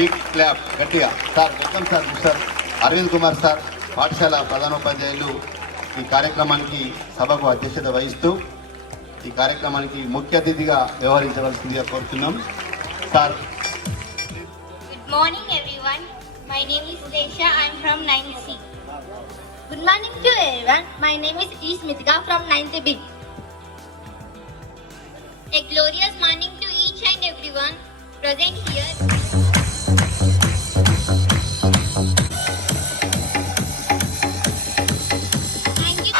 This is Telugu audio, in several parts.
బిగ్ క్లాప్ గట్టిగా. Sir welcome sir. Mister Aravind Kumar sir పాఠశాల ప్రధానోపాధ్యాయులు ఈ కార్యక్రమానికి సభకు అధ్యక్షత వహిస్తూ ఈ కార్యక్రమానికి ముఖ్య అతిథిగా వ్యవహరించవలసిందిగా కోరుతున్నాం sir. Good morning everyone. My name is Desha. I am from 9th C. Good morning to everyone. My name is Smithika from 9th B. A glorious morning to each and everyone present here. Thank you.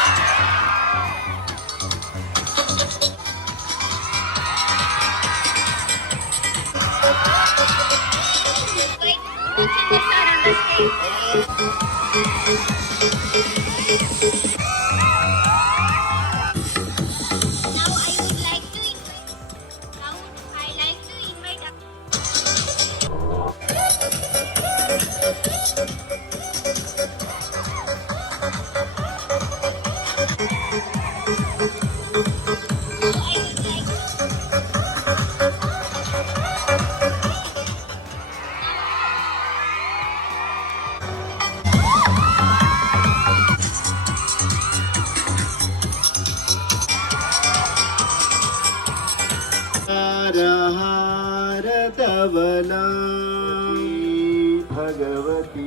Bhagavathi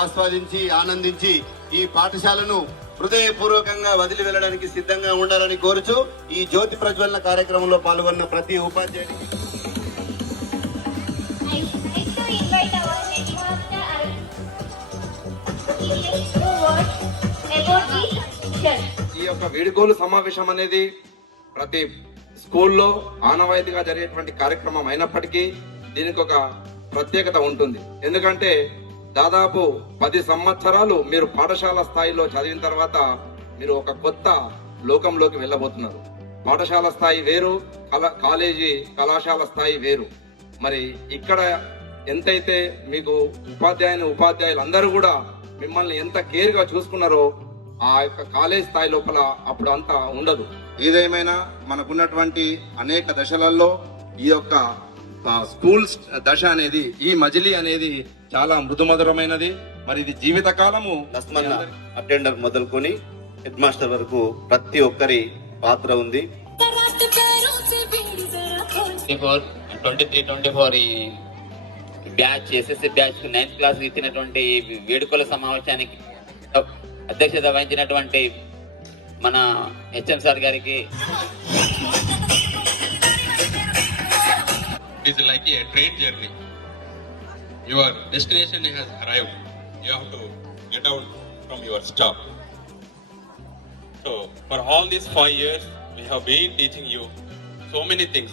ఆస్వాదించి ఆనందించి ఈ పాఠశాలను హృదయపూర్వకంగా వదిలి వెళ్ళడానికి సిద్ధంగా ఉండాలని కోరుచు ఈ జ్యోతి ప్రజ్వలన కార్యక్రమంలో పాల్గొన్న ప్రతి ఉపాధ్యాయుడికి ఈ యొక్క వీడుకోలు సమావేశం అనేది ప్రతి స్కూల్లో ఆనవాయితీగా జరిగేటువంటి కార్యక్రమం అయినప్పటికీ దీనికి ఒక ప్రత్యేకత ఉంటుంది. ఎందుకంటే దాదాపు 10 సంవత్సరాలు మీరు పాఠశాల స్థాయిలో చదివిన తర్వాత మీరు ఒక కొత్త లోకంలోకి వెళ్ళబోతున్నారు. పాఠశాల స్థాయి వేరు, కళాశాల స్థాయి వేరు. మరి ఇక్కడ ఎంతైతే మీకు ఉపాధ్యాయులు అందరూ కూడా మిమ్మల్ని ఎంత కేర్ గా చూసుకున్నారో ఆ యొక్క కాలేజ్ స్థాయి లోపల అప్పుడు అంతా ఉండదు. ఏదేమైనా మనకున్నటువంటి అనేక దశలలో ఈ యొక్క స్కూల్ దశ అనేది, ఈ మజిలీ అనేది చాలా మృదుమధురమైనది. మరి ఇది జీవిత కాలము. అటెండర్ మొదలుకొని హెడ్ మాస్టర్ వరకు ప్రతి ఒక్కరి పాత్ర ఉంది. 23-24 ఈ batch SSC batch 9th class ఇచ్చినటువంటి వేడుకల సమావేశానికి అధ్యక్షత వహించినటువంటి మన హెచ్ఎం సార్ గారికి It is like a train journey. Your destination has arrived. You have to get out from your stop. So, for all these 5 years, we have been teaching you so many things.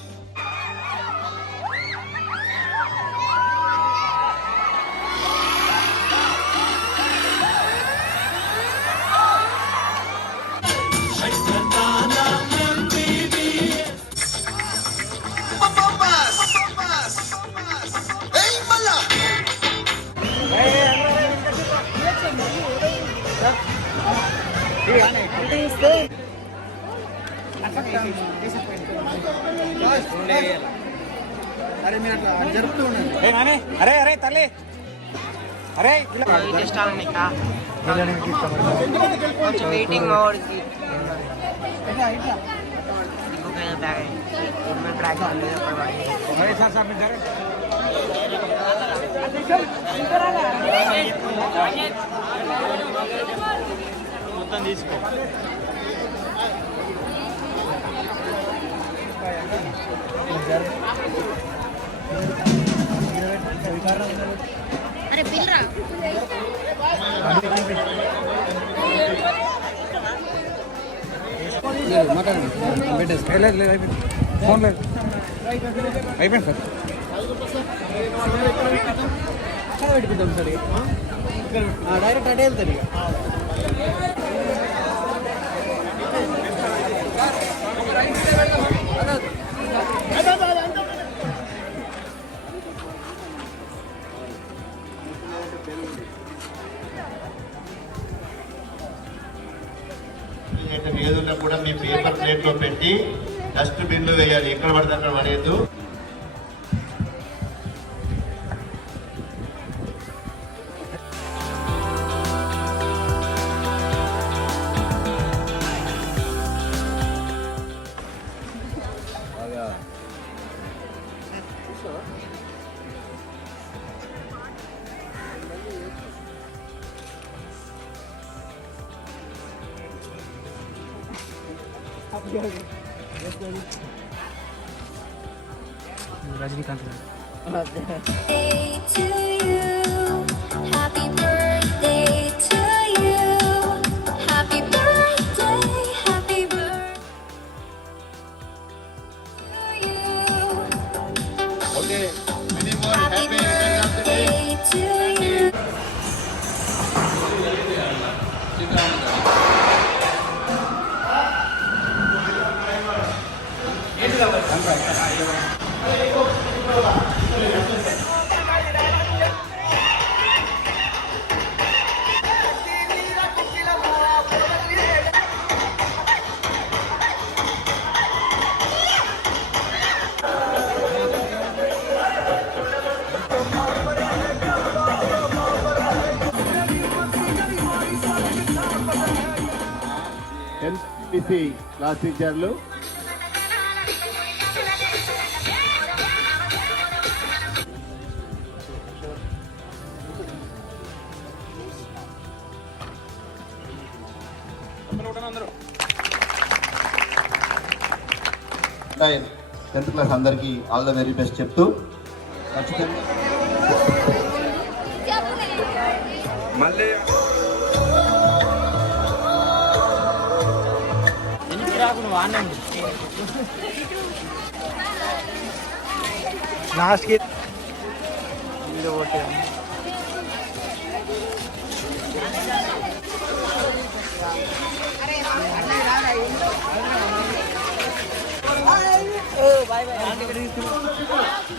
అరే తల్లి అరే కొంచెం వెయిటింగ్ మావాడికి ఇంకొక బ్యాగ్ మొత్తం తీసుకో. అరే పిల్లరా ఫోన్ లేదు అయిపోయింది సార్ పెట్టుకుంటాం సార్ డైరెక్ట్ అటే వెళ్తారు ఇక. ఏదున్నా కూడా మీ పేపర్ ప్లేట్ లో పెట్టి డస్ట్ బిన్ లో వేయాలి. ఎక్కడ పడితే అక్కడ పడేయద్దు. Rajinikanth Birthday to you. Happy birthday to you. Happy birthday, happy birthday to you. Okay many more Happy happy returns of the day. birthday to you. NPC class టీచర్లు టెన్త్ క్లాస్ అందరికీ ఆల్ ద వెరీ బెస్ట్ చెప్తూ ఖచ్చితంగా మళ్ళీ లాస్ట్కి వీడియో ఓకే బాయ్ బాయ్